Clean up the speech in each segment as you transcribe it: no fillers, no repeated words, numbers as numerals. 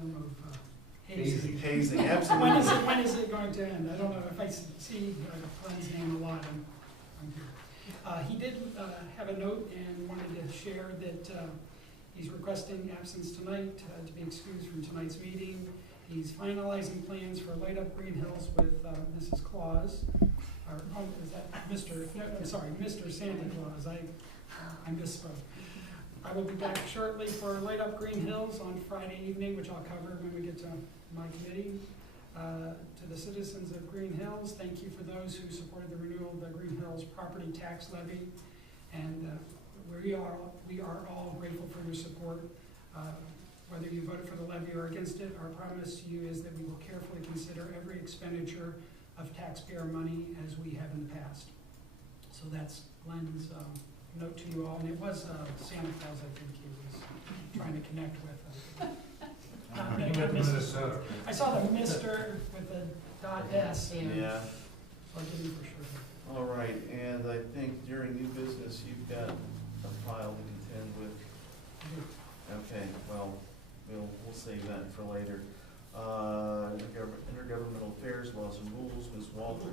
term of hazing. Hazing, absolutely. When is it going to end? I don't know, if I see Glenn's name a lot, I'm here. He did have a note and wanted to share that he's requesting absence tonight to be excused from tonight's meeting. He's finalizing plans for Light Up Greenhills with Mrs. Claus, or is that Mr. No, I'm sorry, Mr. Santa Claus. I misspoke. I will be back shortly for Light Up Greenhills on Friday evening, which I'll cover when we get to my committee. To the citizens of Greenhills, thank you for those who supported the renewal of the Greenhills property tax levy, and we are all grateful for your support. Whether you voted for the levy or against it, our promise to you is that we will carefully consider every expenditure of taxpayer money as we have in the past. So that's Glenn's note to you all, and it was Santa Claus, I think he was trying to connect with. Minnesota. I saw the Mr. with the .s. Yeah. So I didn't for sure. All right, and I think during new business, you've got a file to contend with. Okay, well, we'll save that for later. Intergovernmental affairs, laws and rules, Ms. Walter.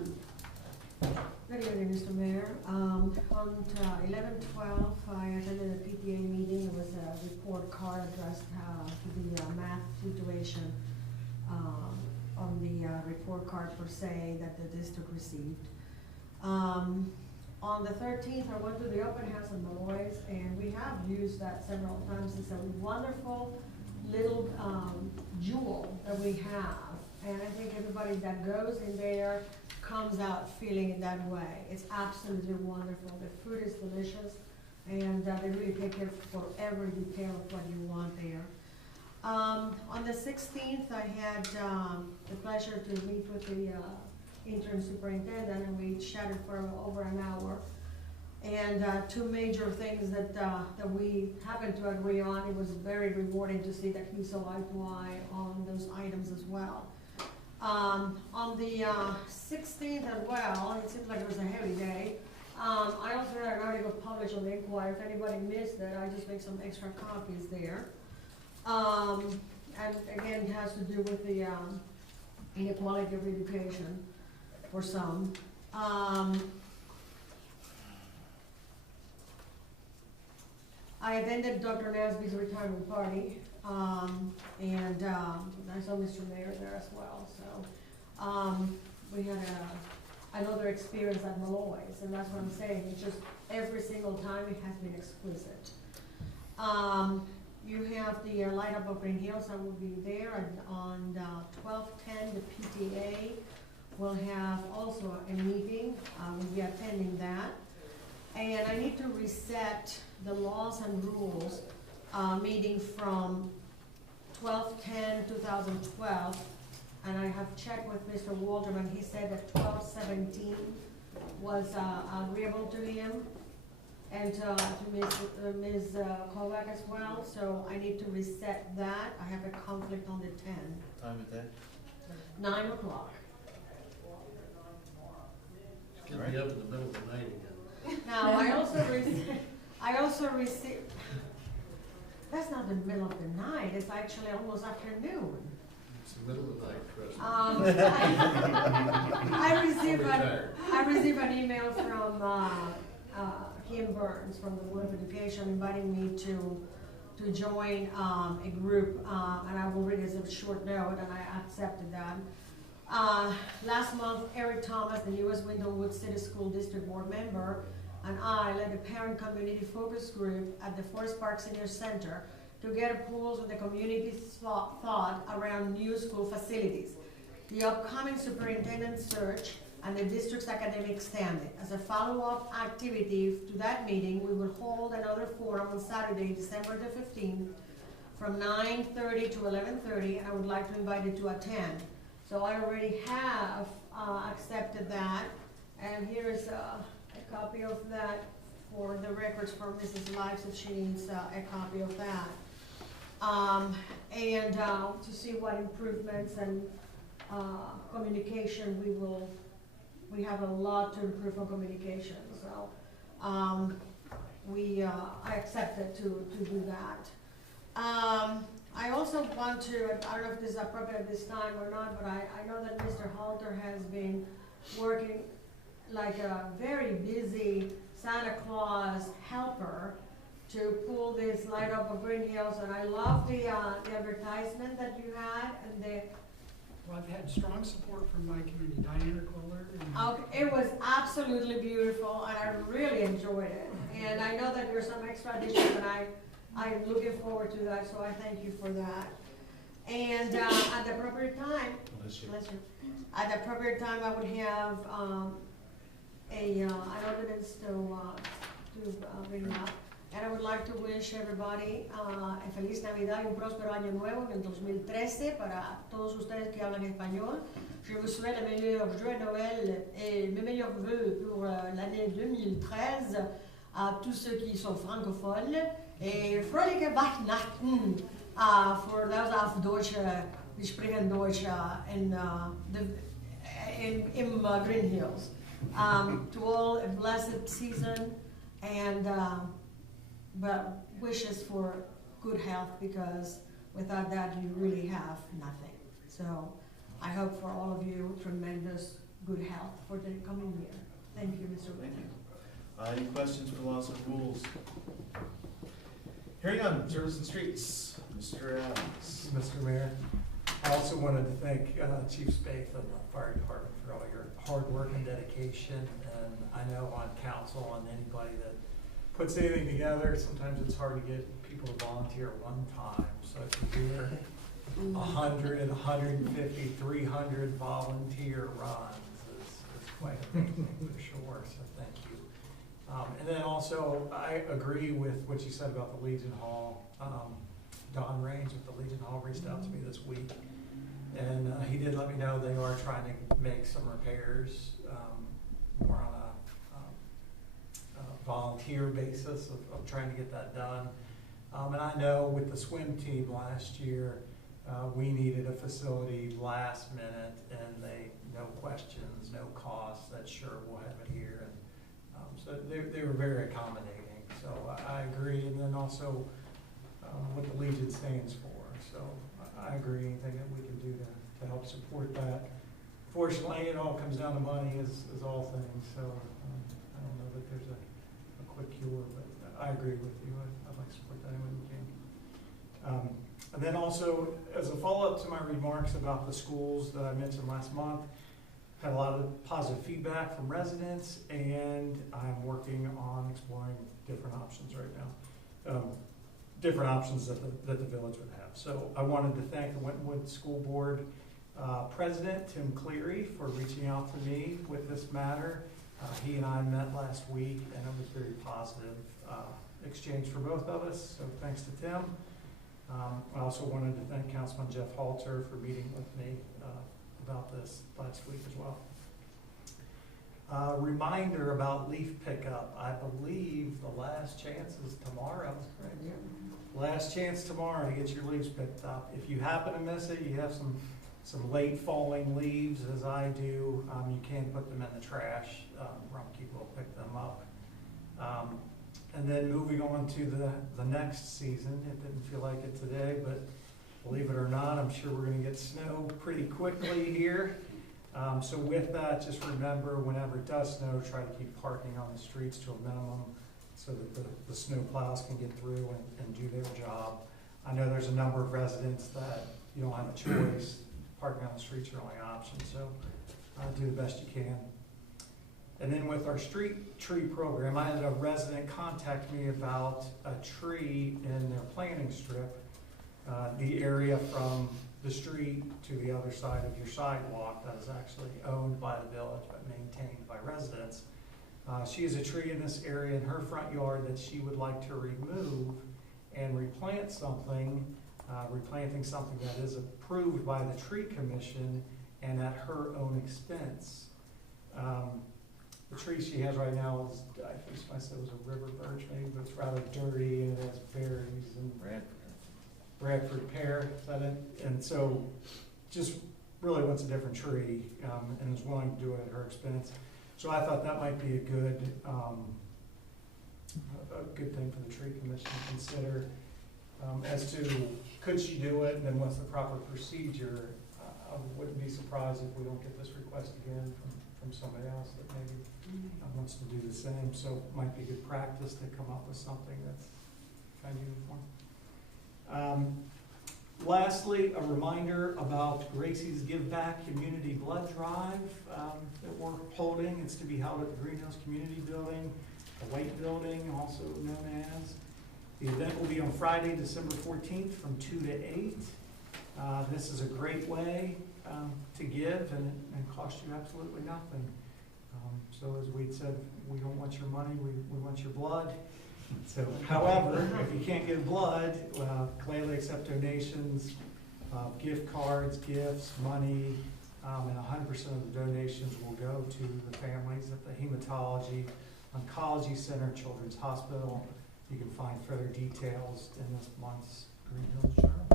Good evening, Mr. Mayor. On 11/12, I attended a PTA meeting. It was a report card addressed to the math situation on the report card per se that the district received. On the 13th, I went to the open house in Malloy's, and we have used that several times. It's a wonderful little jewel that we have, and I think everybody that goes in there comes out feeling it that way. It's absolutely wonderful. The food is delicious, and they really take care for every detail of what you want there. On the 16th, I had the pleasure to meet with the interim superintendent, and we chatted for over an hour. And two major things that we happened to agree on. It was very rewarding to see that he saw eye to eye on those items as well. On the 16th as well, it seems like it was a heavy day. I also had an article published on the Inquirer. If anybody missed it, I just make some extra copies there. And again, it has to do with the inequality of education for some. I attended Dr. Nasby's retirement party, and I saw Mr. Mayor there as well. So we had another experience at Malloy's, and that's what I'm saying. It's just every single time it has been exquisite. You have the Light Up of Greenhills. I will be there, and on 12/10, the PTA will have also a meeting. We'll be attending that. And I need to reset the laws and rules meeting from 12/10/2012, and I have checked with Mr. Walterman. He said that 12/17 was agreeable to him, and to Ms. Kovac as well. So I need to reset that. I have a conflict on the 10th. Time of day? 9 o'clock. It's gonna be up in the middle of the night again. Now, I also received, that's not the middle of the night, it's actually almost afternoon. It's the middle of the night, trust me. I received an email from Kim Burns from the Board of Education inviting me to join a group, and I will read it as a short note, and I accepted that. Last month, Eric Thomas, the U.S. Windowwood City School District Board member, and I led a parent community focus group at the Forest Park Senior Center to get a pulse of the community's thought around new school facilities, the upcoming superintendent search, and the district's academic standing. As a follow-up activity to that meeting, we will hold another forum on Saturday, December the 15th, from 9:30 to 11:30, and I would like to invite you to attend. So I already have accepted that, and here's a copy of that for the records for Mrs. Lives if she needs a copy of that. And to see what improvements and communication we have a lot to improve on communication. So I accepted to do that. I also also want to, I don't know if this is appropriate at this time or not, but I know that Mr. Halter has been working like a very busy Santa Claus helper to pull this light up of Greenhills, and I love the advertisement that you had, and Well, I've had strong support from my community, Diana Kohler. And it was absolutely beautiful, and I really enjoyed it. And I know that there's some extra additions, and I'm looking forward to that, so I thank you for that. And at the appropriate time, at the appropriate time, I would have an ordinance to bring up. And I would like to wish everybody a feliz Navidad y un próspero año nuevo en el 2013 para todos ustedes qui hablan espagnol. Je vous souhaite le meilleur joyeux Noël et mes meilleurs vœux pour l'année 2013 à tous ceux qui sont francophones. Et fröhliche Weihnachten for those of Deutsch, die sprechen Deutsch in Greenhills. To all a blessed season and but wishes for good health, because without that you really have nothing. So I hope for all of you tremendous good health for the coming year. Thank you, Mr. Thank Mayor. you. Any questions for laws and rules? Hearing none, service and streets, Mr. Adams. Mr. Mayor, I also wanted to thank Chief Spaeth and the fire department for all your hard work and dedication. And I know on council and anybody that puts anything together, sometimes it's hard to get people to volunteer at one time. So to hear 100, 150, 300 volunteer runs is quite amazing for sure. So thank you. And then also, I agree with what you said about the Legion Hall. Don Raines with the Legion Hall reached out to me this week, and he did let me know they are trying to make some repairs, more on a volunteer basis of trying to get that done. And I know with the swim team last year, we needed a facility last minute, and they, no questions, no cost, that's sure we'll have it here. And so they were very accommodating. So I agree. And then also what the Legion stands for. So I agree, anything that we can do to help support that. Fortunately, it all comes down to money as all things. So I don't know that there's a quick cure, but I agree with you. I'd like to support that any way we can. And then also, as a follow-up to my remarks about the schools that I mentioned last month, had a lot of positive feedback from residents, and I'm working on exploring different options right now. Different options that the village would have. So I wanted to thank the Wentwood School Board President, Tim Cleary, for reaching out to me with this matter. He and I met last week, and it was very positive exchange for both of us, so thanks to Tim. I also wanted to thank Councilman Jeff Halter for meeting with me about this last week as well. Reminder about leaf pickup. I believe the last chance is tomorrow. Right? Yeah. Last chance tomorrow to get your leaves picked up. If you happen to miss it, you have some late falling leaves, as I do, you can put them in the trash. Rumpke will pick them up. And then moving on to the next season, it didn't feel like it today, but believe it or not, I'm sure we're going to get snow pretty quickly here. So with that, just remember, whenever it does snow, try to keep parking on the streets to a minimum so that the snow plows can get through and do their job. I know there's a number of residents that you don't have a choice. Parking on the streets are your only option, so do the best you can. And then with our street tree program, I had a resident contact me about a tree in their planting strip, the area from the street to the other side of your sidewalk that is actually owned by the village but maintained by residents. She has a tree in this area in her front yard that she would like to remove and replant something, replanting something that is approved by the tree commission and at her own expense. The tree she has right now is, I think she might say it was a river birch maybe, but it's rather dirty and it has berries and Bradford pear, is that it? And so just really wants a different tree and is willing to do it at her expense. So I thought that might be a good thing for the tree commission to consider. As to, could she do it, and then what's the proper procedure, I wouldn't be surprised if we don't get this request again from somebody else that maybe wants to do the same. So it might be good practice to come up with something that's kind of uniform. Lastly, a reminder about Gracie's Give Back Community Blood Drive that we're holding. It's to be held at the Greenhills Community Building, the White Building, also known as. The event will be on Friday, December 14th from 2 to 8. This is a great way to give and cost you absolutely nothing. So as we said, we don't want your money, we want your blood. So, however, if you can't give blood, gladly accept donations, gift cards, gifts, money, and 100% of the donations will go to the families at the Hematology Oncology Center, Children's Hospital. You can find further details in this month's Greenhills Journal.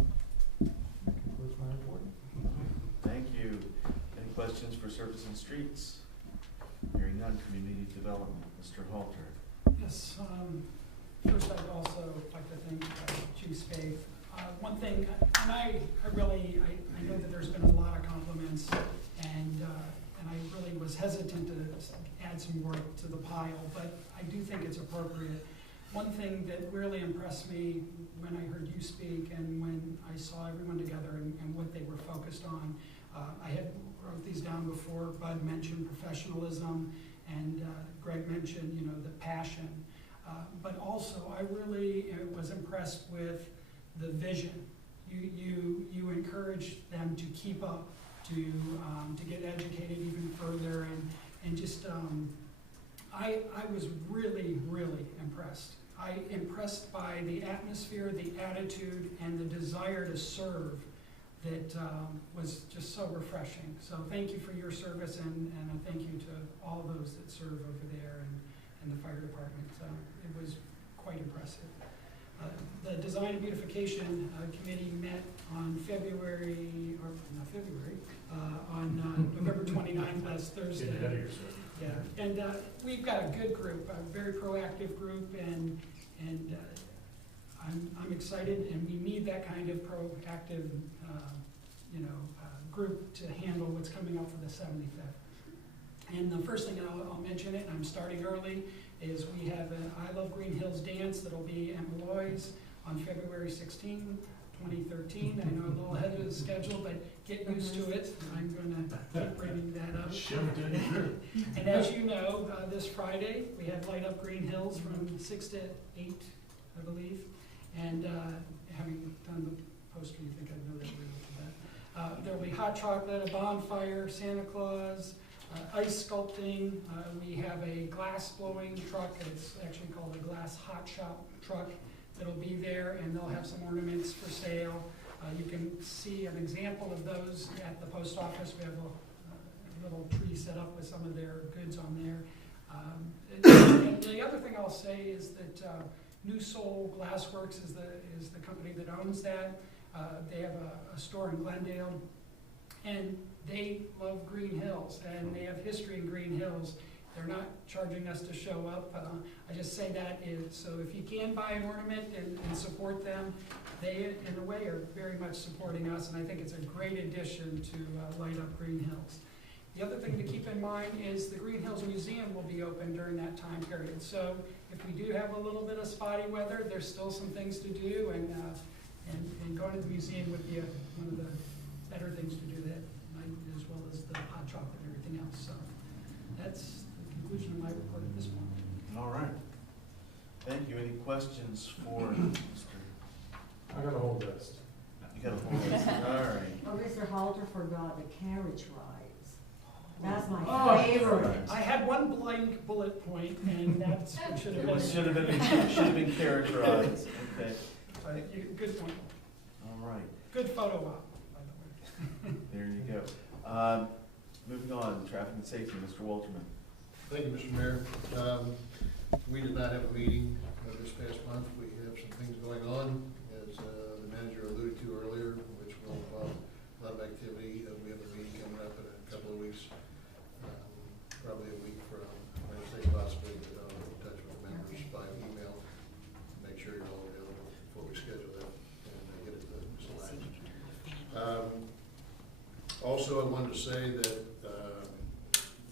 That concludes my report. Thank you. Any questions for Surface and Streets? Hearing none, Community Development, Mr. Halter. Yes, first I'd also like to thank Chief Spade. One thing, and I know that there's been a lot of compliments, and I really was hesitant to add some work to the pile, but I do think it's appropriate. One thing that really impressed me when I heard you speak and when I saw everyone together and what they were focused on, I had wrote these down before. Bud mentioned professionalism, and Greg mentioned, the passion. But also, I really was impressed with the vision. You encouraged them to keep up, to get educated even further, and just I was really, really impressed. Impressed by the atmosphere, the attitude, and the desire to serve that was just so refreshing. So thank you for your service, and a thank you to all those that serve over there and the fire department. It was quite impressive. The Design and Beautification Committee met on on November 29th, last Thursday. Get ahead of yourself. Yeah, and we've got a good group, a very proactive group, and I'm excited, and we need that kind of proactive, group to handle what's coming up for the 75th. And the first thing I'll mention it, and I'm starting early, is we have an I Love Greenhills dance that'll be at Malloy's on February 16, 2013. I know I'm a little ahead of the schedule, but get used to it. I'm going to keep bringing that up. And as you know, this Friday, we have Light Up Greenhills from 6 to 8, I believe. And having done the poster, you think I know that really that. There'll be hot chocolate, a bonfire, Santa Claus, ice sculpting. We have a glass blowing truck. It's actually called a glass hot shop truck that'll be there, and they'll have some ornaments for sale. You can see an example of those at the post office. We have a little tree set up with some of their goods on there. And the other thing I'll say is that New Soul Glassworks is the company that owns that. They have a store in Glendale, and they love Greenhills, and they have history in Greenhills. They're not charging us to show up. I just say that so if you can buy an ornament and support them, they, in a way, are very much supporting us, and I think it's a great addition to Light Up Greenhills. The other thing to keep in mind is the Greenhills Museum will be open during that time period. So if we do have a little bit of spotty weather, there's still some things to do, and going to the museum would be one of the better things to do that night, as well as the hot chocolate and everything else. So that's the conclusion of my report at this point. All right. Thank you. Any questions for Mr.? I got a whole list. You got a whole list. All right. Oh, Mr. Halter forgot the carriage rides. That's my favorite. I had one blank bullet point, and that's what should have been. Should have been characterized. Okay. Good point. All right. Good photo op, by the way. There you go. Moving on, traffic and safety, Mr. Walterman. Thank you, Mr. Mayor. We did not have a meeting this past month. We have some things going on, as the manager alluded to earlier, which will involve a lot of activity. We have a meeting coming up in a couple of weeks, probably a week from Wednesday, possibly, but I'll get in touch with the members by email, make sure you're all available before we schedule that. Also, I wanted to say that,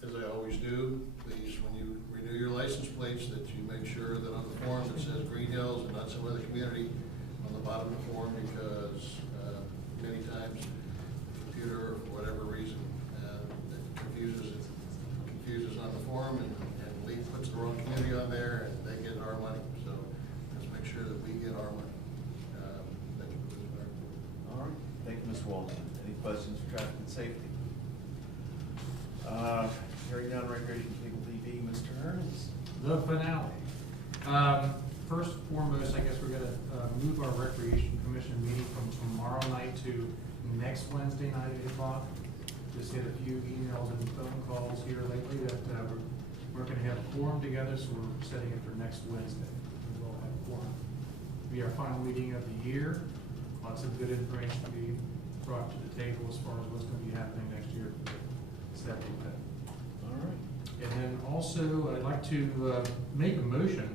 as I always do, please, when you renew your license plates, that you make sure that on the form it says Greenhills and not some other community on the bottom of the form, because many times the computer, for whatever reason, it confuses on the form, and puts the wrong community on there, and they get our money. So let's make sure that we get our money. Thank you, Mr. Mayor. All right, thank you, Ms. Walton. Any questions for traffic and safety? Hearing none, Recreation Cable TV, Mr. Ernest. The finale. First and foremost, I guess we're gonna move our Recreation Commission meeting from tomorrow night to next Wednesday night at 8 o'clock. Just get a few emails and phone calls here lately that we're gonna have a quorum together, so we're setting it for next Wednesday. We'll have a quorum. It'll be our final meeting of the year. Lots of good information to be brought to the table as far as what's gonna be happening next year for the 75th. All right. And then also, I'd like to make a motion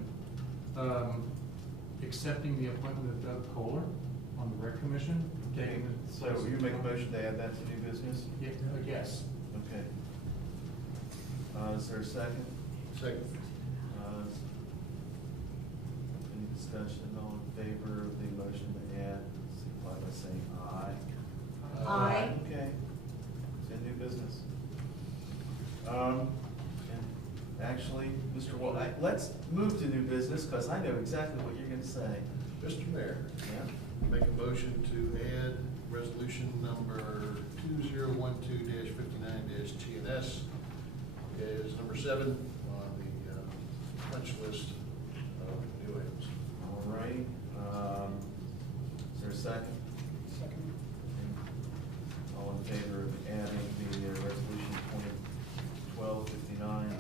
accepting the appointment of Doug Kohler on the Rec Commission. Okay, so you make a motion to add that to new business? Yes. Okay. Is there a second? Second. Any discussion? All in favor of the motion to add, signify by saying aye. Aye. Okay. It's in new business. And actually, Mr. Wall, let's move to new business, because I know exactly what you're gonna say. Mr. Mayor, Yeah? make a motion to add resolution number 2012-59-TNS is number 7 on the punch list of new items. All right. Is there a second? Second. All in favor of adding the resolution 2012-59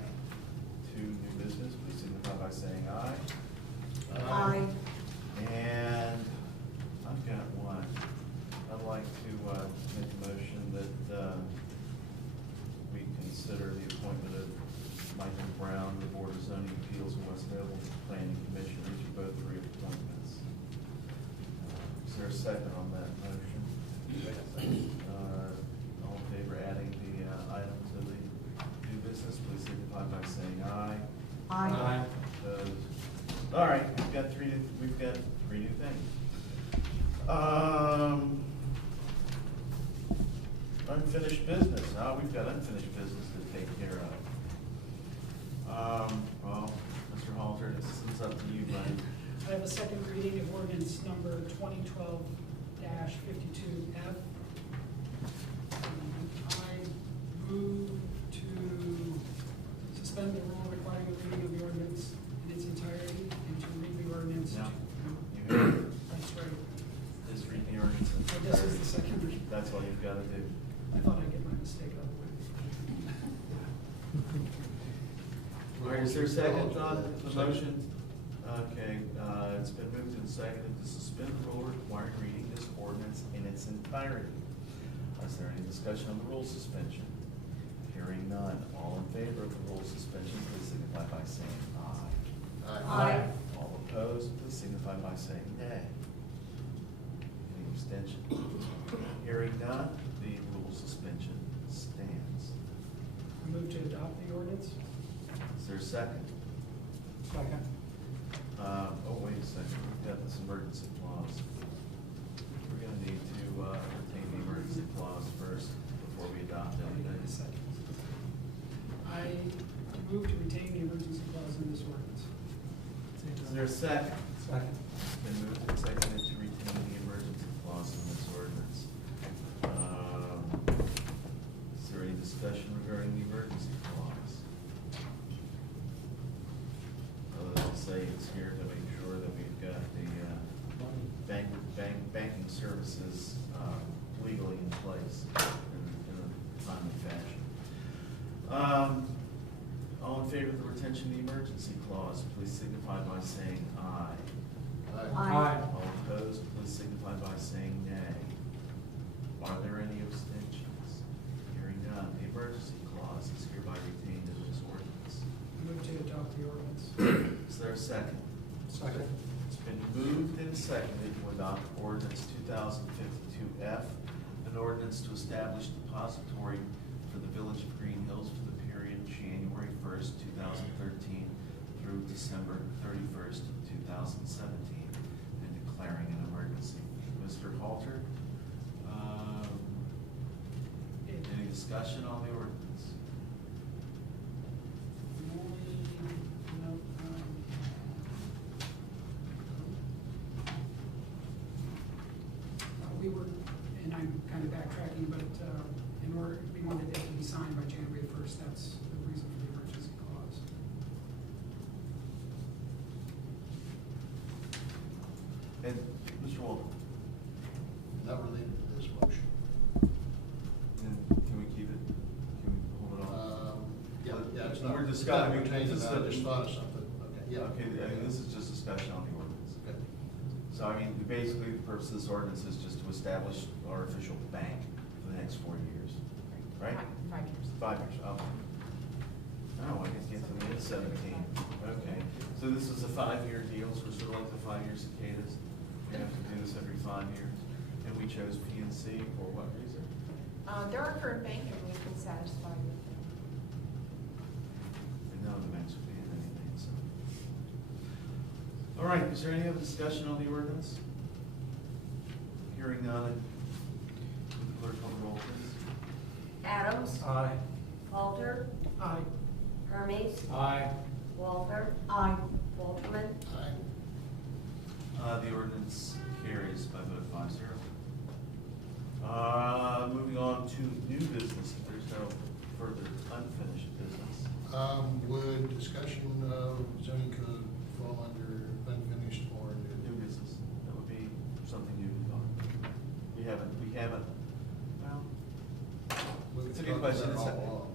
to new business, please signify by saying aye. Aye. And I've got one. I'd like to make a motion that we consider the appointment of Michael Brown, the Board of Zoning Appeals and West Village Planning Commission, these are both reappointments. Is there a second on that motion? All in favor of adding the item to the new business, please signify by saying aye. Aye. Opposed? All right, we've got three new things. Unfinished business. We've got unfinished business to take care of. Well, Mr. Halter, this is up to you, buddy. I have a second reading of ordinance number 2012-52F. I move to suspend the rule requiring the reading of the ordinance in its entirety and to read the ordinance. No. You have it. That's right. Just read the ordinance. in So this is entirety. the second reading. That's all you've got to do. I thought I'd get my mistake out of the way. All right, is there a second, John, the motion? Okay, it's been moved and seconded to suspend the rule requiring reading this ordinance in its entirety. Is there any discussion on the rule suspension? Hearing none, all in favor of the rule suspension, please signify by saying aye. Aye. All opposed, please signify by saying nay. Any abstention? Hearing none, the rule suspension stands. I move to adopt the ordinance. Is there a second? Second. Oh, wait a second, we've got this emergency clause. We're gonna need to retain the emergency clause first before we adopt anything. I move to retain the emergency clause in this ordinance. Is there a second? Second. It's been moved and seconded to retain the emergency clause in this ordinance. Is there any discussion regarding the emergency clause? Other than say it's here to make sure that we've got the banking services legally in place in a timely fashion. All in favor of the retention of the emergency clause, please signify by saying aye. Aye. All opposed, please signify by saying nay. Are there any abstentions? Hearing none, the emergency clause is hereby retained in this ordinance. I move to adopt the ordinance. Is there a second? Second. It's been moved and seconded to adopt ordinance 2052F. The an ordinance to establish depository for the Village of Greenhills for the period January 1st, 2013 through December 31st, 2017, and declaring an emergency. Mr. Halter, any discussion on the ordinance? We were, and I'm kind of backtracking, but in order, we wanted it to be signed by January 1st. That's the reason for the emergency clause. And Mr. Walter, Not related to this motion. and can we keep it, can we hold it on? Yeah, it's not. We're it's discussing- not pertaining to this is that. I the- just thought of something, okay, yeah. Okay, I mean, this is just discussion on the ordinance. Okay. So I mean, basically, the purpose of this ordinance is just to establish our official bank for the next 4 years, right? 5 years. 5 years, okay. Oh, I guess it's mid 17, okay. So this is a 5-year deal, so we're sort of like the 5-year cicadas. We have to do this every 5 years. And we chose PNC for what reason? They're our current bank and we've been satisfied with them. And none of the banks would be in anything, so. All right, is there any other discussion on the ordinance? Hearing none, would the clerk call the roll, please? Adams, Aye. Halter, Aye. Hermes, Aye. Walter, Aye. Walterman, Aye. The ordinance carries by vote 5-0. Moving on to new business, if there's no further unfinished business. Would discussion of zoning code fall under unfinished or New new? business, that would be something new to talk. We haven't, well, We've It's a good talked question. about it It's a- all along.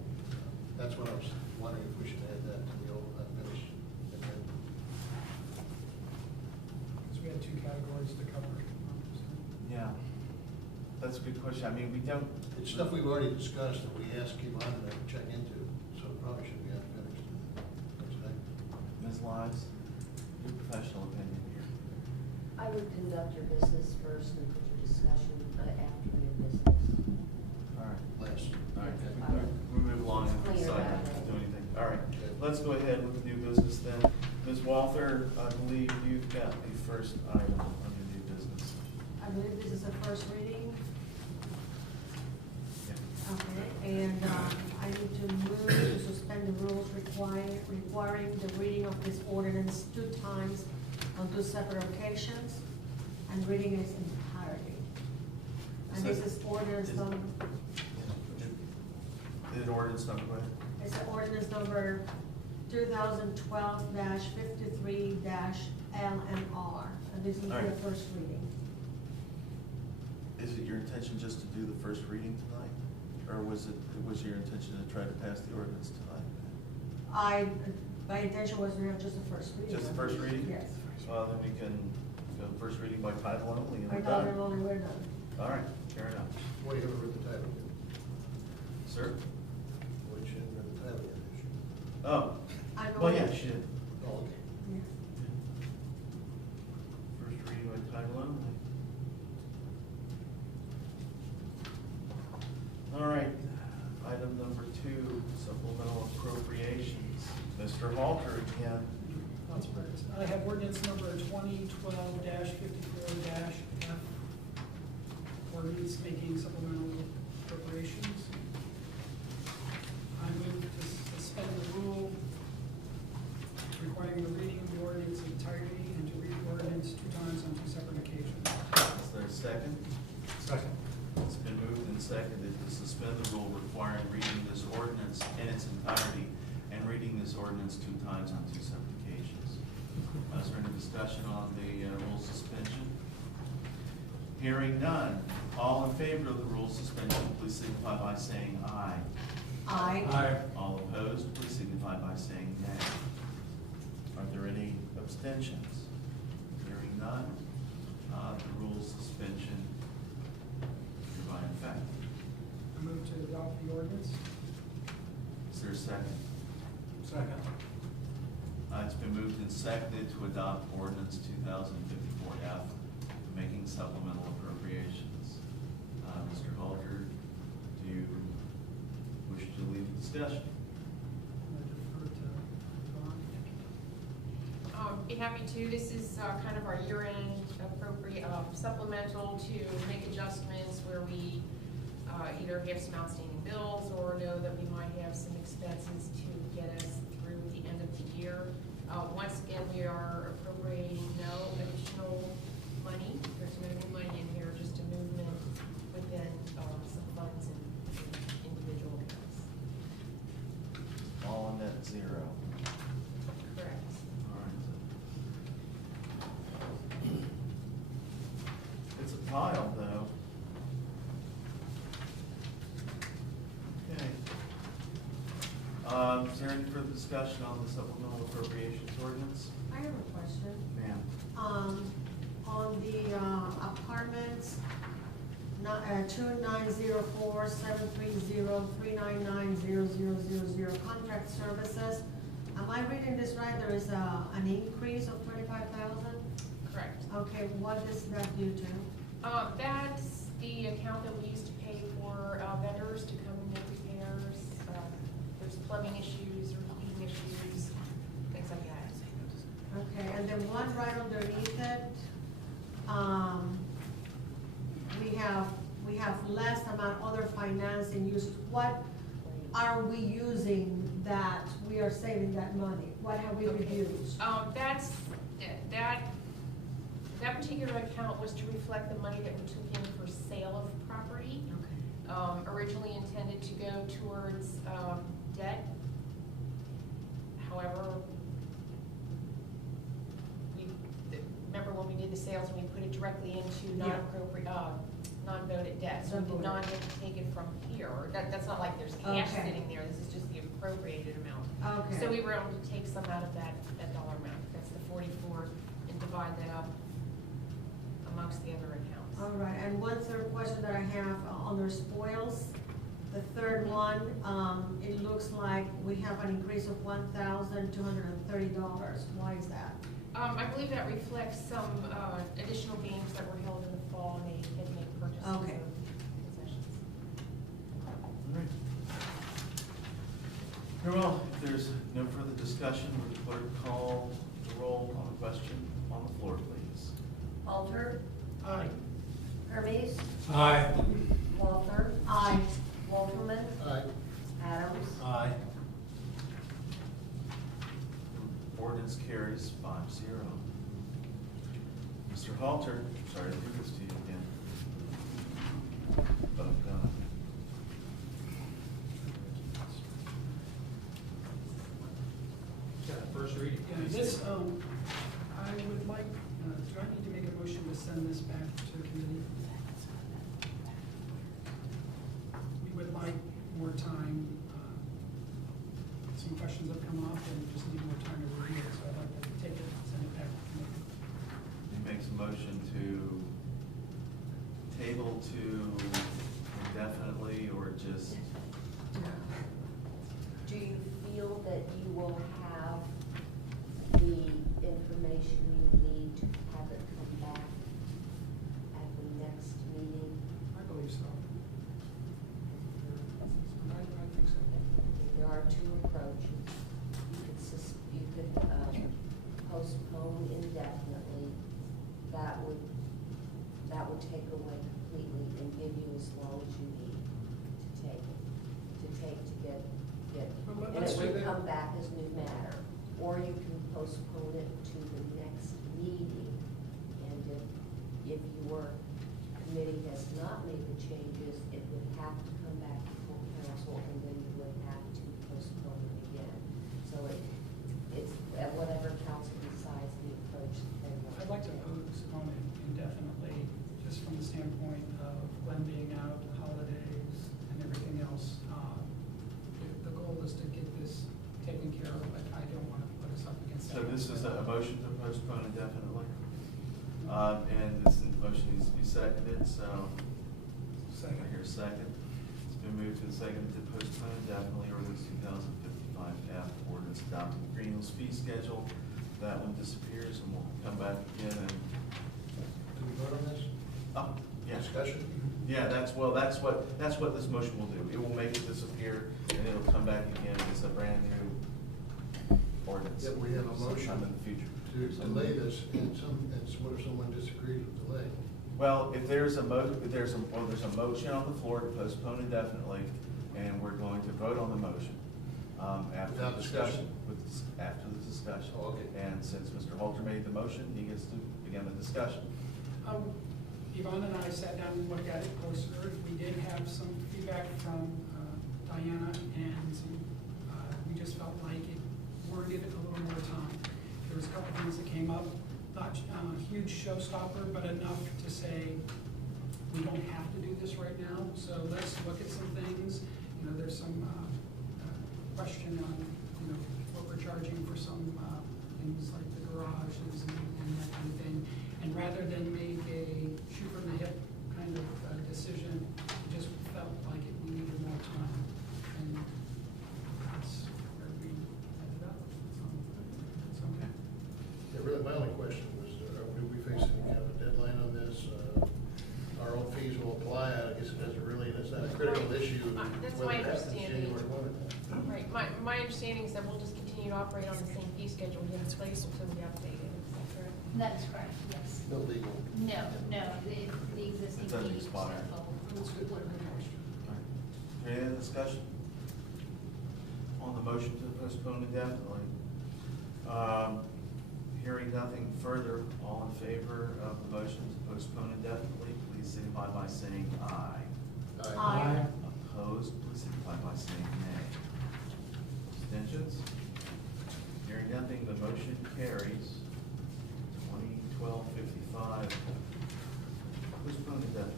That's what I was wondering if we should add that to the old unfinished. And then Because we had 2 categories to cover. yeah, that's a good question. I mean, we don't. it's stuff we've already discussed that we asked Kevon to check into, so it probably should be unfinished. Don't you think? Ms. Lives, your professional opinion here. I would conduct your business first and put your discussion after your business. All right. Last. All right, Okay. we move along and Clear decide that not to way. do anything. All right, Okay. let's go ahead with the new business then. Ms. Walther, I believe you've got the first item on your new business. I believe this is the first reading. Yeah. Okay, and I need to move to suspend the rules requiring the reading of this ordinance 2 times on 2 separate occasions, and reading its entirety. And this is ordinance Is- number, Is it ordinance number, go ahead. it's the ordinance number 2012-53-LMR, and this is All right. the first reading. Is it your intention just to do the first reading tonight? Or was your intention to try to pass the ordinance tonight? My intention was to have just the first reading. Just the first reading? Yes. Well, then we can go first reading by title only and By we're title done. only, we're done. All right, fair enough. What do you have read the title? Sir? Which end of the title issue? Oh, I know well, it. yeah, she did. Oh, okay. Yeah. First reading by title only. All right, item number 2, supplemental appropriations. Mr. Halter again. Councilors, I have ordinance number 2012-54-F. Ordinance making supplemental appropriations. I move to suspend the rule requiring the reading of the ordinance entirely and to read the ordinance 2 times on 2 separate occasions. Is there a second? Second. It's been moved and seconded to suspend the rule requiring reading this ordinance in its entirety and reading this ordinance 2 times on 2 separate occasions. Is there any discussion on the rule suspension? Hearing none. All in favor of the rule suspension, please signify by saying aye. Aye. All opposed, please signify by saying nay. Are there any abstentions? Hearing none, the rule suspension hereby in effect. I move to adopt the ordinance. Is there a second? Second. It's been moved and seconded to adopt ordinance 2054-F, making supplemental appropriations. Mr. Halter? suggestion? I'm gonna defer to Dawn. Be happy to. This is kind of our year-end appropriate supplemental to make adjustments where we either have some outstanding bills or know that we might have some expenses to get us through the end of the year. Once again, we are appropriating no additional money. There's no new money in here, just a movement within some funds and individual accounts. All in net zero. Correct. All right. It's a pile, though. Okay. Is there any further discussion on the supplemental appropriations ordinance? I have a question. Ma'am? On the apartments, 2904-730-399-0000 contract services, am I reading this right? There is an increase of 25,000? Correct. Okay, what is that due to? That's the account that we used to pay for vendors to come and make repairs. There's plumbing issues or heating issues, things like that. Okay, and then one right underneath it, we have less amount other financing used. What are we using that we are saving that money? What have we reduced? That particular account was to reflect the money that we took in for sale of property. Okay. Originally intended to go towards debt. However, remember when we did the sales and we put it directly into non-appropriate, non-voted debt, so we did not have to take it from here. That's not like there's cash Okay. sitting there, this is just the appropriated amount. Okay. So we were able to take some out of that dollar amount, that's the 44, and divide that up amongst the other accounts. All right, and one third question that I have under spoils, the third one, it looks like we have an increase of $1,230. Why is that? I believe that reflects some additional games that were held in the fall, and they had made purchases Okay. of concessions. All right. Very well, if there's no further discussion, would the clerk call the roll on the question on the floor, please? Alter, Aye. Hermes, Aye. Walter, Aye. Walterman, Aye. Adams, Aye. Ordinance carries 5-0. Mr. Halter, sorry to do this to you again, but I'm gonna. First reading. Yeah, this, I would like, do I need to make a motion to send this back to committee? We would like more time. Some questions have come up and just need more time to review it, so I'd like to take it and send it back to committee. He makes a motion to table to indefinitely or just, do you feel that you will have the information you need to have it come back at the next meeting? I believe so. I think so. There are two approaches. You could postpone indefinitely. That would take away completely and give you as long as you need to get, Well, and let's it do would that. come back as new matter. Or you can postpone it to the next meeting, and if your committee has not made the changes, it would have to come back before council, and then you would have to postpone it again. So it's at whatever council decides the approach that they want. I'd like to postpone it indefinitely, just from the standpoint of blending out holidays and everything else. The goal is to get this taken care of, but I don't want to put us up against that. so this is a motion to postpone indefinitely? And this motion needs to be seconded, so. Second. I hear a second. It's been moved and seconded to postpone indefinitely ordinance 2055F, ordinance adopting the Greenhills fee schedule. That one disappears and we'll come back again and, Do we vote on this? oh, yeah. Discussion? Yeah, that's what this motion will do. It will make it disappear, and it'll come back again as a brand new ordinance. Yet we have a motion sometime in the future. to delay this, and what if someone disagrees with delay? Well, if there's a motion on the floor to postpone indefinitely, and we're going to vote on the motion, after the Without discussion? After the discussion. Oh, okay. And since Mr. Halter made the motion, he gets to begin the discussion. Yvonne and I sat down and looked at it closer. We did have some feedback from Diana, and we just felt like it warranted a little more time. There was a couple things that came up, not a huge showstopper, but enough to say, we don't have to do this right now, so let's look at some things. You know, there's some question on, you know, what we're charging for some things like the garages and that kind of thing. And rather than make a shoot from the hip kind of decision, we just felt like we needed more time. And that's where we ended up. So, Okay. Yeah, really, my only question was, do we face any kind of a deadline on this? Our own fees will apply, I guess it doesn't really, it's not a critical issue. That's whether my it happens understanding. January 1 or not. Right, my understanding is that we'll just continue to operate on the same fee schedule we have in place until we update it, is that correct? That is correct, yes. No legal. No, the existing It doesn't fee expire. that's good. All right. Any other discussion on the motion to postpone indefinitely? Hearing nothing further, all in favor of the motion to postpone indefinitely, please signify by saying aye. Aye. Opposed, please signify by saying nay. Abstentions? Hearing nothing, the motion carries. 2012-55, postpone indefinitely.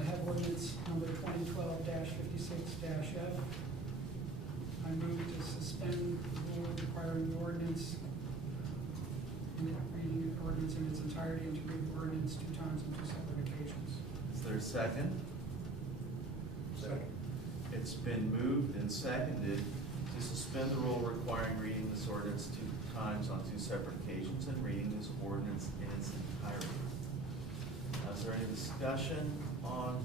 I have ordinance number 2012-56-F. I move to suspend the rule requiring the ordinance, reading the ordinance in its entirety, and to read the ordinance 2 times on 2 separate occasions. Is there a second? Second. It's been moved and seconded to suspend the rule requiring reading this ordinance 2 times on 2 separate occasions and reading this ordinance in its entirety. Is there any discussion on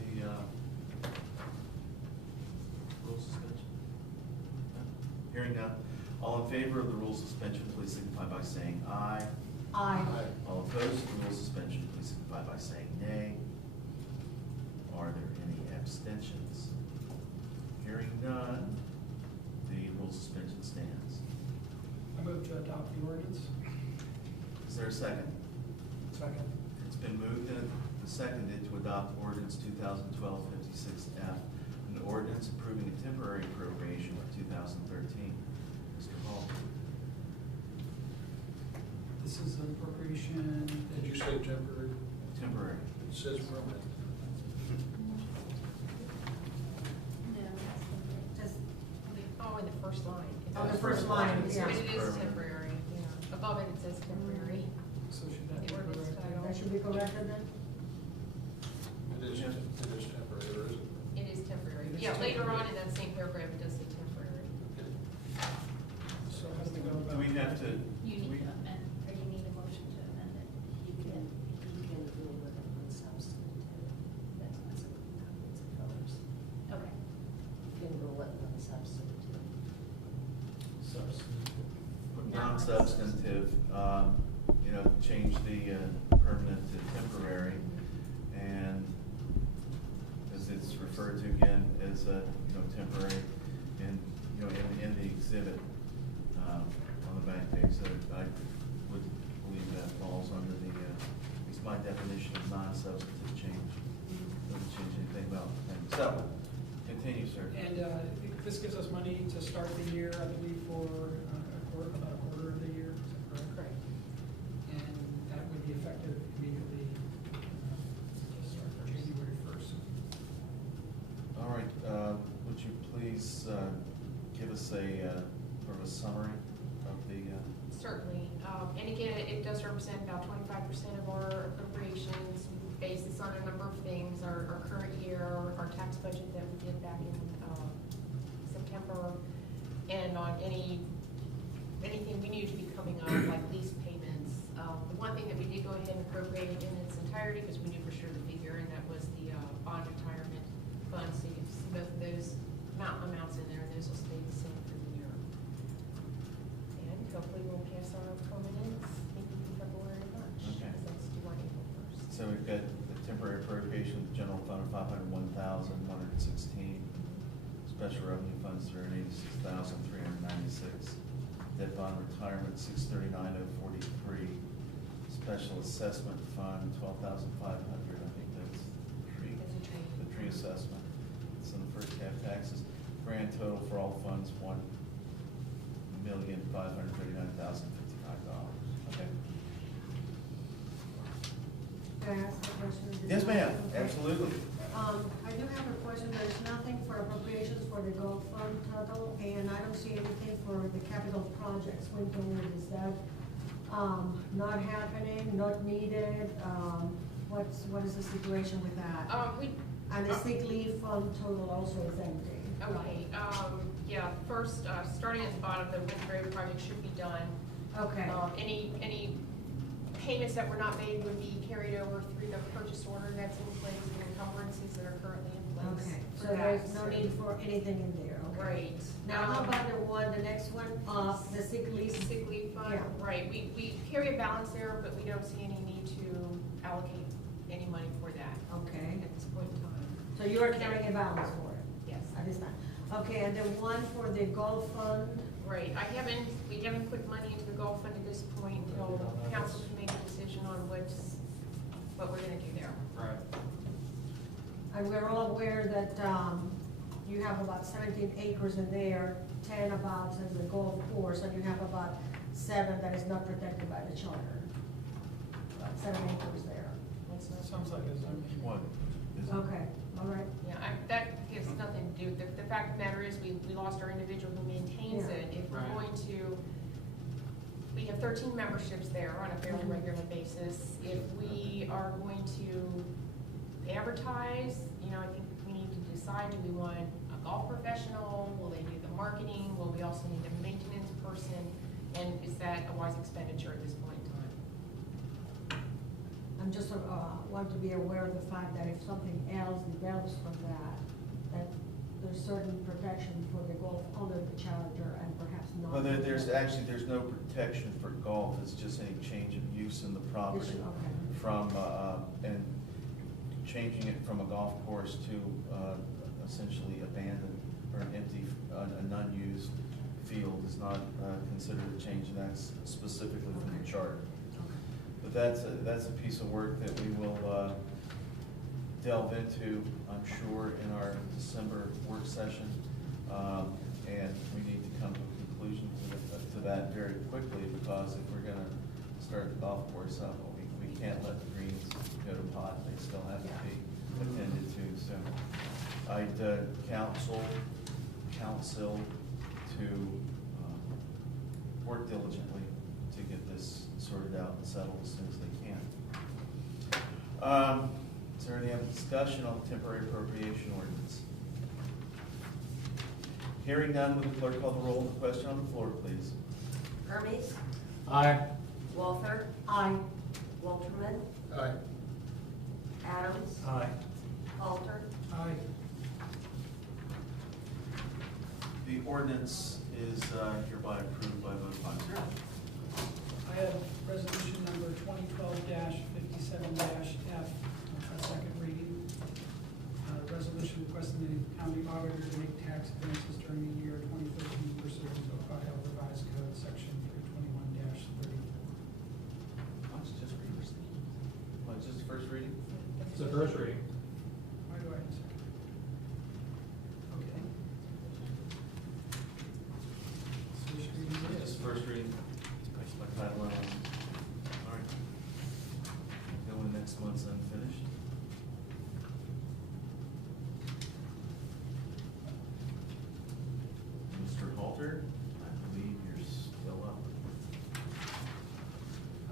the rule suspension? No? Hearing none. All in favor of the rule suspension, please signify by saying aye. Aye. All opposed to the rule suspension, please signify by saying nay. Are there any abstentions? Hearing none, the rule suspension stands. I move to adopt the ordinance. Is there a second? Second. It's been moved and seconded to adopt ordinance 2012-56F, an ordinance approving a temporary appropriation for 2013. Mr. Hall. This is an appropriation. Did you say temporary? Temporary. It says permanent. No, that's Just, Oh, in the first line. On the first line, yeah. But it is Permanent. temporary, yeah. Above it, it says temporary. So should that be The ordinance corrected? title. that should be corrected then? It is temporary, or is it? It is temporary. It is Yeah, later temporary. on in that same paragraph, it does say temporary. So how do we go Do about? we have to? you need to amend, or you need a motion to amend it. You can rule with it unsubstantive, that's not something that happens in colors. Okay. You can rule it unsubstantive. Non-substantive, you know, change the permanent to temporary, and as it's referred to again as a, you know, temporary, and, you know, in the exhibit on the back page, so I would believe that falls under the, at least my definition of non-substantive change. Doesn't change anything about the thing. So, continue, sir. And this gives us money to start the year, I believe, for about a quarter of the year, is that correct? Correct. And that would be effective immediately, to start January 1st. All right, would you please give us a sort of a summary of the, Certainly. And again, it does represent about 25% of our appropriations. We base this on a number of things, our current year, our tax budget that we did back in September, and on anything we knew to be coming up, like lease payments. The one thing that we did go ahead and appropriate in its entirety, because we knew for sure the temporary appropriation of the general fund of $501,116. Special revenue funds, $386,396. Debt bond retirement, $639,043. Special assessment fund, $12,500. I think that's the tree assessment. It's in the first half taxes. Grand total for all funds, $1,539,055. Okay. Can I ask a question? Yes, ma'am, Okay. absolutely. I do have a question. There's nothing for appropriations for the Gulf Fund total, and I don't see anything for the capital projects. Is that, not happening, not needed? What is the situation with that? And the sick leave fund total also is empty. Okay, yeah, first, starting at the bottom, the Wind Road project should be done. Okay, Any payments that were not made would be carried over through the purchase order that's in place, the encumbrances that are currently in place. okay, for so that. there's no need for anything in there, okay? Right. Now, how about the next one, the sick leave? Sick leave fund, Yeah. right, we carry a balance there, but we don't see any need to allocate any money for that Okay, at this point in time. so you are carrying a balance for it Yes. at this time? Okay, and the one for the Gulf Fund? Right, we haven't put money into the Gulf Fund at this point until council can make a decision on what we're gonna do there. Right. And we're all aware that, you have about 17 acres in there, 10 about in the golf course, and you have about 7 that is not protected by the charter. About 7 acres there. That sounds like a zoning. What? Is it? Okay, all right. Yeah, that has nothing to do, the fact of the matter is, we lost our individual who maintains Yeah. it. If we're Right. going to, we have 13 memberships there on a fairly Mhm. regular basis. If we are going to advertise, I think we need to decide, do we want a golf professional? Will they do the marketing? Will we also need a maintenance person? And is that a wise expenditure at this point in time? I'm just, want to be aware of the fact that if something else develops from that there's certain protection for the golf under the charter and perhaps not. Well, there's no protection for golf, it's just any change of use in the property. Okay. From, and changing it from a golf course to essentially abandoned or an empty, an unused field is not considered a change, and that's specifically from the charter. But that's a piece of work that we will delve into, I'm sure, in our December work session. And we need to come to a conclusion to that very quickly, because if we're gonna start the golf course up, we can't let the greens go to pot, they still have to be attended to. So I'd counsel to work diligently to get this sorted out and settled as soon as they can. Is there any other discussion on the temporary appropriation ordinance? Hearing none, will the clerk call the roll on the question on the floor, please? Hermes, Aye. Walther, Aye. Walterman, Aye. Adams, Aye. Alter, Aye. The ordinance is hereby approved by vote of 5-0. I have resolution number 2012-57-F, second reading. Resolution requesting the county auditor to make tax advances during the year 2013 pursuant to Ohio Revised Code, section 321-34. Why don't you just read this? Well, it's just the first reading? It's the first reading. Why do I have a second? Okay. First reading it Just is. the first reading, by title only. All right. Go in next month's unfinished. Mr. Halter, I believe you're still up.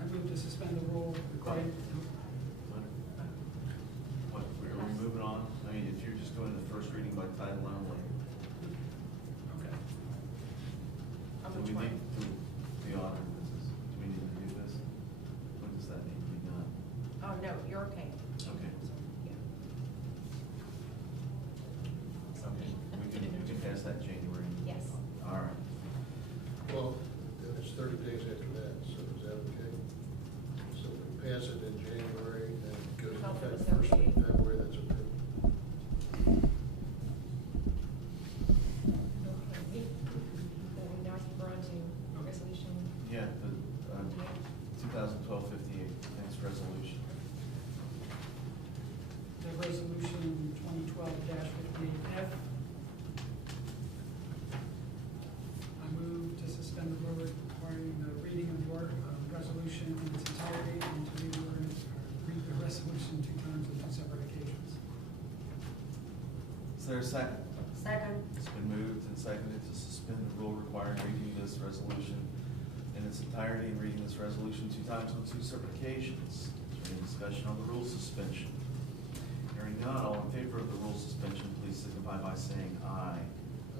I move to suspend the rule requiring. What, are we moving on? I mean, if you're just doing the first reading by title only, Okay. On do which we one? need to, the honor of this, do we need to do this? When does that need to be done? Oh, no, you're okay. Okay. Yeah. Okay, we can pass that January. Yes. All right. Well, then it's 30 days after that, so is that okay? So we pass it in January and go to Well, for the effect first week associate. of February, that's okay. Okay. Then we now we're on to resolution. Yeah, the 2012-58, next resolution. The resolution 2012-58F. I move to suspend the rule requiring the reading of the resolution in its entirety and to read the resolution 2 times on 2 separate occasions. Is there a second? Second. It's been moved and seconded to suspend the rule requiring reading this resolution in its entirety and reading this resolution 2 times on 2 separate occasions. Is there any discussion on the rule suspension? Hearing none, all in favor of the rule suspension, please signify by saying aye.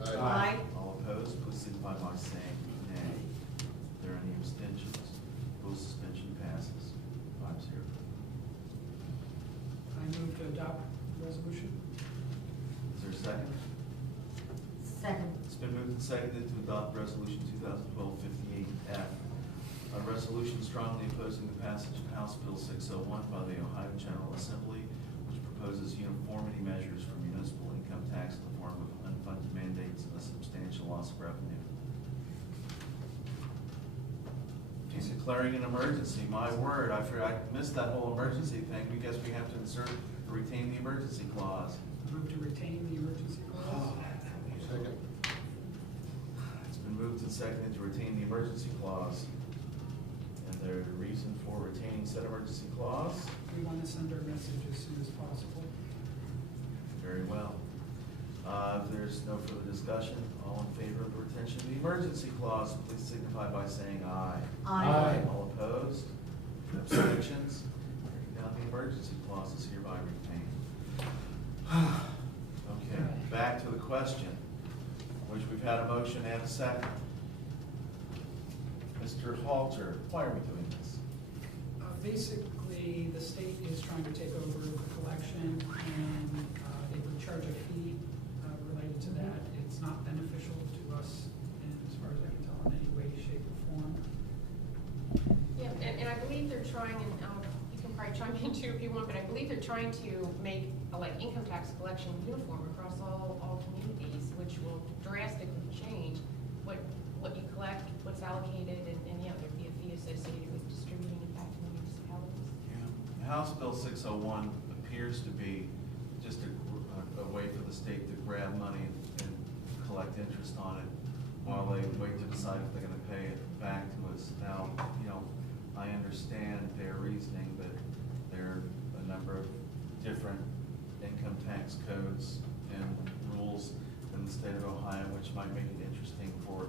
Aye. All opposed, please signify by saying nay. Are there any abstentions? Rule suspension passes 5-0. I move to adopt the resolution. Is there a second? Second. It's been moved and seconded to adopt resolution 2012-58F, a resolution strongly opposing the passage of House Bill 601 by the Ohio General Assembly, which proposes uniformity measures for municipal income tax in the form of unfunded mandates and a substantial loss of revenue. He's declaring an emergency. My word, I missed that whole emergency thing. We guess we have to insert or retain the emergency clause. I move to retain the emergency clause. Second. It's been moved and seconded to retain the emergency clause. And the reason for retaining said emergency clause? We want to send our message as soon as possible. Very well. If there's no further discussion, all in favor of the retention of the emergency clause, please signify by saying aye. Aye. All opposed? Abstentions? Hearing none, the emergency clause is hereby retained. Okay, back to the question, which we've had a motion and a second. Mr. Halter, why are we doing this? Basically, the state is trying to take over the collection, and they would charge a fee related to that. It's not beneficial to us, and as far as I can tell, in any way, shape, or form. Yeah, and I believe they're trying, and you can probably chime in too if you want, but I believe they're trying to make a like income tax collection uniform across all communities, which will drastically change what you collect, what's allocated, and yeah, there'd be a fee associated with distributing it back to the municipalities. Yeah. House Bill 601 appears to be just a way for the state to grab money and collect interest on it while they wait to decide if they're gonna pay it back to us. Now, I understand their reasoning that there are a number of different income tax codes and rules in the state of Ohio, which might make it interesting for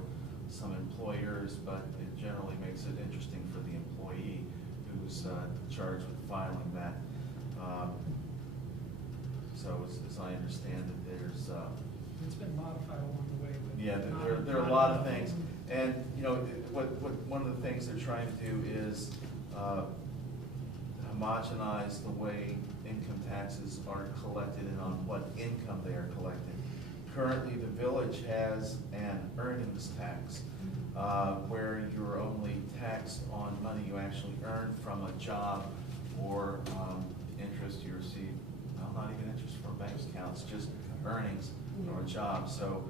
some employers, but it generally makes it interesting for the employee who's charged with filing that. So as I understand it, there's It's been modified along the way. But yeah, not- there are a lot of things, and one of the things they're trying to do is homogenize the way income taxes are collected and on what income they are collecting. Currently, the village has an earnings tax, where you're only taxed on money you actually earn from a job or interest you receive. Well, not even interest from bank accounts, just earnings from a job. So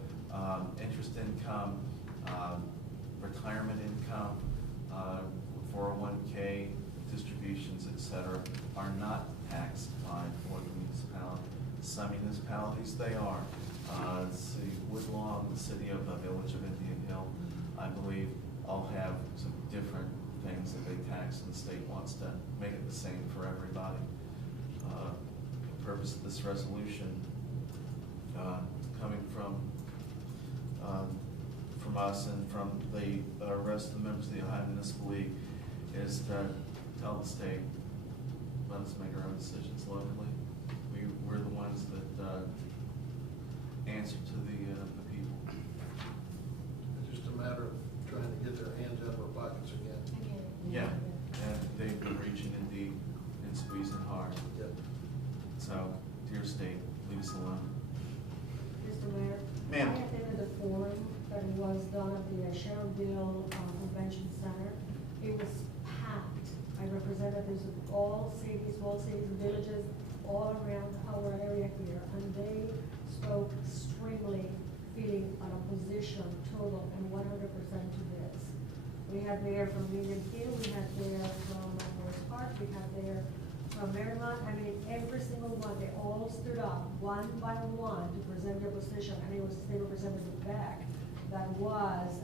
interest income, retirement income, 401k distributions, et cetera, are not taxed by the municipality. Some municipalities, they are. Let's see, Woodlawn, the city of the village of Indian Hill, I believe, all have some different things that they tax, and the state wants to make it the same for everybody. The purpose of this resolution, coming from us and from the rest of the members of the Ohio Municipal League, is to tell the state, let us make our own decisions locally. We're the ones that answer to the people. It's just a matter of trying to get their hands out of our pockets again. Yeah, and they've been reaching in deep and squeezing hard. Yep. So, dear state, leave us alone. Mr. Mayor? Ma'am. I attended a forum that was done at the Sherrillville Convention Center. It was packed by representatives of all cities, small cities, villages, all around our area here, and they spoke extremely feeling on a position total and 100% to this. We had there from Greenhills, we had there from Forest Park, we had there from Maryland. I mean, every single one, they all stood up one by one to present their position, and it was the state representative back that was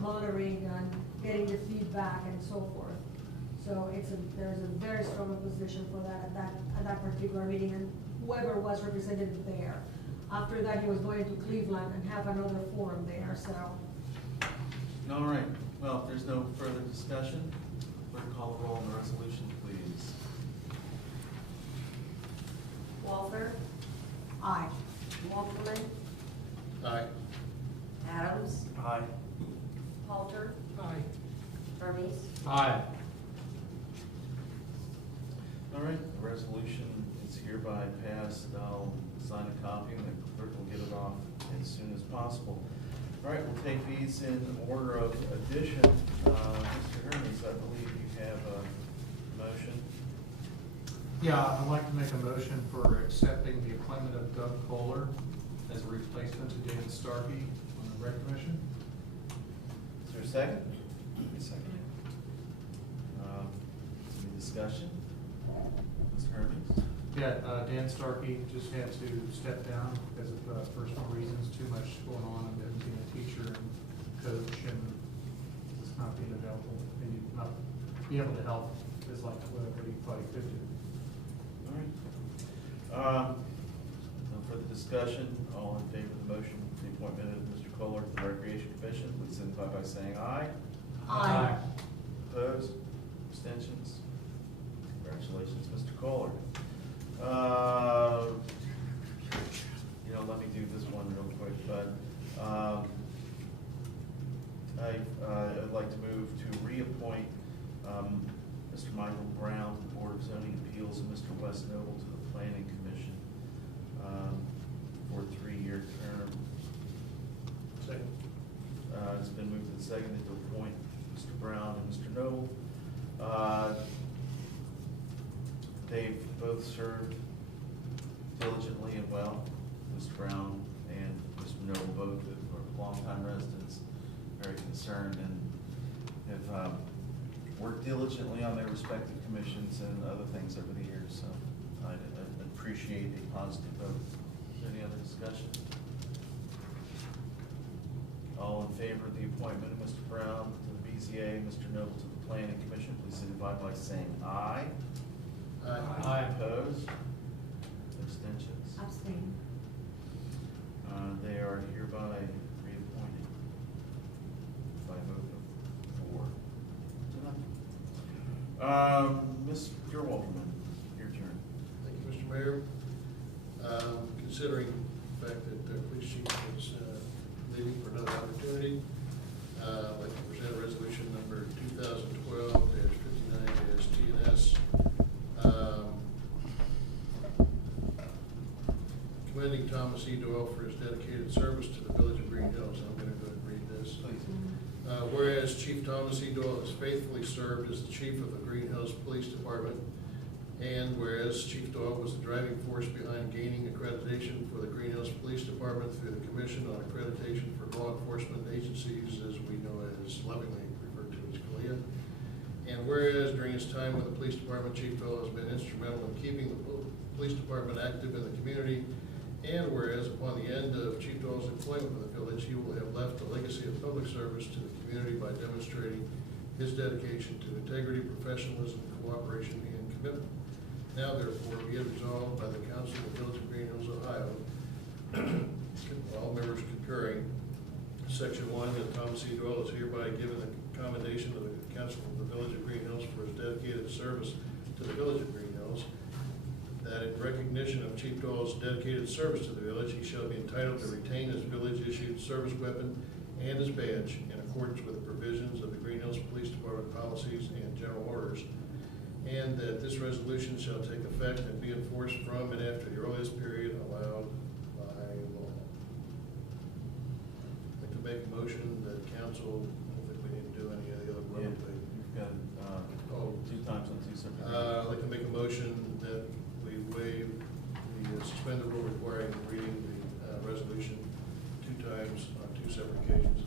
monitoring and getting the feedback and so forth. So there's a very strong opposition for that at that particular meeting, and whoever was represented there. After that, he was going to Cleveland and have another forum there, so. All right, well, if there's no further discussion, we'll call the roll on the resolution, please. Walther, Aye. Wolferman, Aye. Adams, Aye. Halter, Aye. Hermes. Aye. All right, the resolution is hereby passed. I'll sign a copy and the clerk will get it off as soon as possible. All right, we'll take these in order of addition. Mr. Hermes, I believe you have a motion. Yeah, I'd like to make a motion for accepting the appointment of Doug Kohler as a replacement to Dan Starkey on the Rec Commission. Is there a second? Second. Any discussion? Mr. Hermes? Yeah, Dan Starkey just had to step down because of personal reasons, too much going on with him being a teacher and coach and just not being available, and not be able to help is like whatever he thought he could do. All right. No further discussion. All in favor of the motion for the appointment of Mr. Kohler to the Recreation Commission, please signify by saying aye. Aye. Opposed? Abstentions? Congratulations, Mr. Kohler. Let me do this one real quick, but I'd like to move to reappoint Mr. Michael Brown to the Board of Zoning Appeals and Mr. Wes Noble to the Planning Commission for a 3-year term. Second. It's been moved and seconded to appoint Mr. Brown and Mr. Noble. They've both served diligently and well. Mr. Brown and Mr. Noble both are longtime residents, very concerned, and have worked diligently on their respective commissions and other things over the years. So I appreciate a positive vote. Is there any other discussion? All in favor of the appointment of Mr. Brown to the BZA, Mr. Noble to the Planning Commission, please signify by saying aye. Aye. Opposed? Abstentions? Abstain. They are hereby reappointed by a vote of 4 to 0. Mr. Wolferman, your turn. Thank you, Mr. Mayor. Considering the fact that the police chief is leaving for another opportunity, I'd like to present a resolution number 2012-59-TNS, commending Thomas E. Doyle for his dedicated service to the village of Greenhills. I'm going to go ahead and read this. Please. Whereas Chief Thomas E. Doyle has faithfully served as the chief of the Greenhills Police Department, and whereas Chief Doyle was the driving force behind gaining accreditation for the Greenhills Police Department through the Commission on Accreditation for Law Enforcement Agencies, as we know as lovingly referred to as CALEA, and whereas during his time with the police department, Chief Doyle has been instrumental in keeping the police department active in the community, and whereas upon the end of Chief Doyle's employment with the village, he will have left a legacy of public service to the community by demonstrating his dedication to integrity, professionalism, cooperation, and commitment. Now therefore be it resolved by the Council of the Village of Greenhills, Ohio, all members concurring, Section 1, that Thomas E. Doyle is hereby given the commendation of the Council of the Village of Greenhills for his dedicated service to the Village of Greenhills. That in recognition of Chief Doyle's dedicated service to the village, he shall be entitled to retain his village-issued service weapon and his badge in accordance with the provisions of the Greenhills Police Department policies and general orders. And that this resolution shall take effect and be enforced from and after the earliest period allowed by law. I'd like to make a motion that council, I don't think we need to do any of the other Yeah, boilerplate. you've got it 2 times on 2 separate. I'd like to make a motion that we waive two separate occasions. Is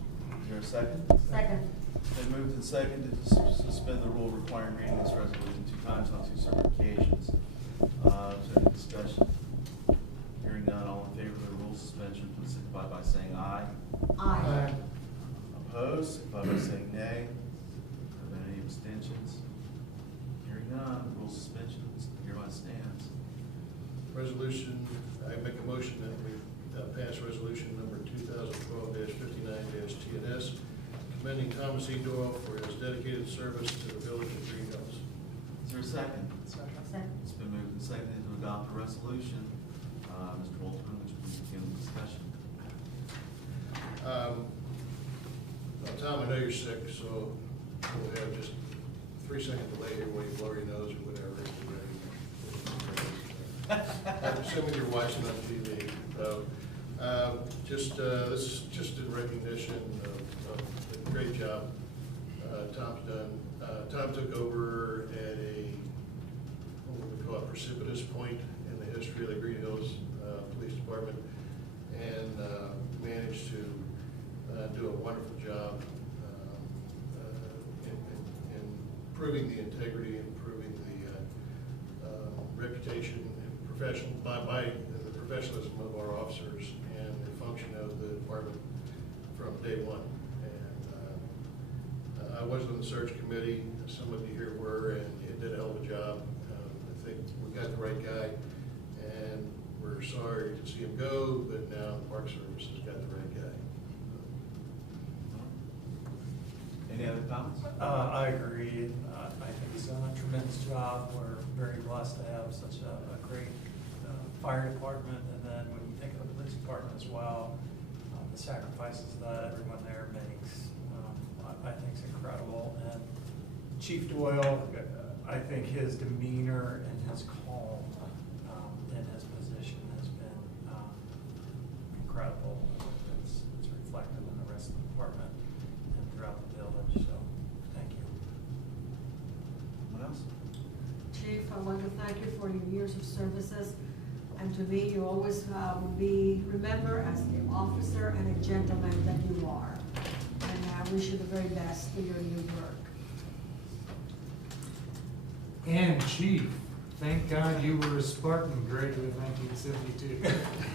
there a second? Second. Been moved and seconded to suspend the rule requiring reading this resolution 2 times on 2 separate occasions. Is there any discussion? Hearing none, all in favor of the rule suspension, please signify by saying aye. Aye. Opposed, signify by saying nay. Are there any abstentions? Hearing none, rule suspension hereby stands. Resolution, I make a motion that we pass resolution number 2012-59-TNS, commending Thomas E. Doyle for his dedicated service to the village of Greenhills. Is there a second? Second. It's been moved and seconded to adopt the resolution. Mr. Walterman, would you please begin the discussion? Well, Tom, I know you're sick, so we'll have just 3-second delay here while you blow your nose or whatever. I'm assuming you're watching on TV. This is just in recognition of the great job Tom's done. Tom took over at what would we call it, precipitous point in the history of the Greenhills Police Department, and managed to do a wonderful job in improving the integrity, improving the reputation, by the professionalism of our officers and the function of the department from day one. And I was on the search committee, some of you here were, and it did a hell of a job. I think we got the right guy, and we're sorry to see him go, but now the Park Service has got the right guy. Any other comments? I agree. I think he's done a tremendous job. We're very blessed to have such a great fire department, and then when you think of the police department as well, the sacrifices that everyone there makes, I think is incredible. And Chief Doyle, I think his demeanor and his calm in his position has been incredible. It's reflected in the rest of the department and throughout the village, so thank you. What else? Chief, I want to thank you for your years of services, and to me, you always will be remembered as the officer and a gentleman that you are. And I wish you the very best for your new work. And Chief, thank God you were a Spartan graduate in 1972.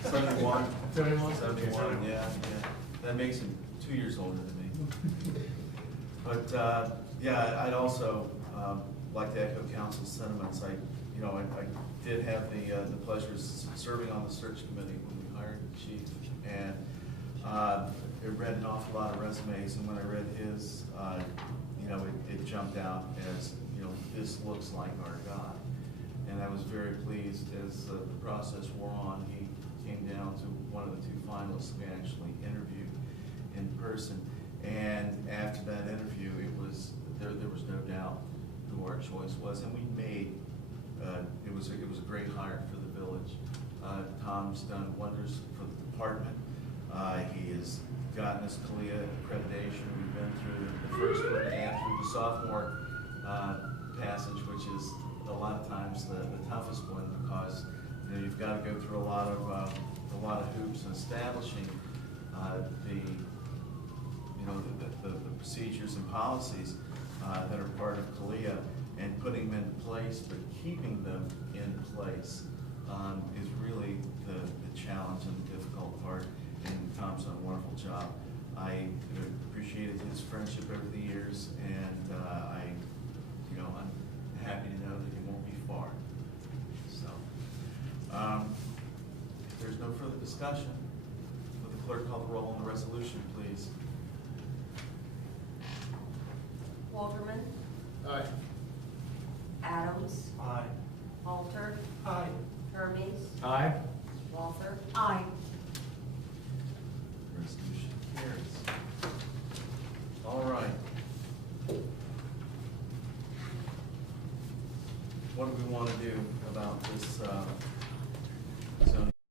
71. 71? 71, yeah. That makes him 2 years older than me. But, yeah, I'd also like to echo council's sentiments. I did have the pleasure of serving on the search committee when we hired the chief, and I read an awful lot of resumes, and when I read his, it jumped out as, this looks like our guy. And I was very pleased as the process wore on. He came down to one of the 2 finalists we actually interviewed in person, and after that interview, there was no doubt who our choice was, and we made it was a great hire for the village. Tom's done wonders for the department. He has gotten us CALIA accreditation. We've been through the first one and through the sophomore passage, which is a lot of times the toughest one, because you've got to go through a lot of hoops in establishing the procedures and policies that are part of CALIA, and putting them in place, but keeping them in place is really the challenge and the difficult part, and Tom's done a wonderful job. I appreciated his friendship over the years, and I'm happy to know that he won't be far. So, if there's no further discussion, would the clerk call the roll on the resolution, please? Walterman, Aye. Adams, Aye. Halter, Aye. Hermes, Aye. Walther, Aye. Resolution carries. All right. What do we want to do about this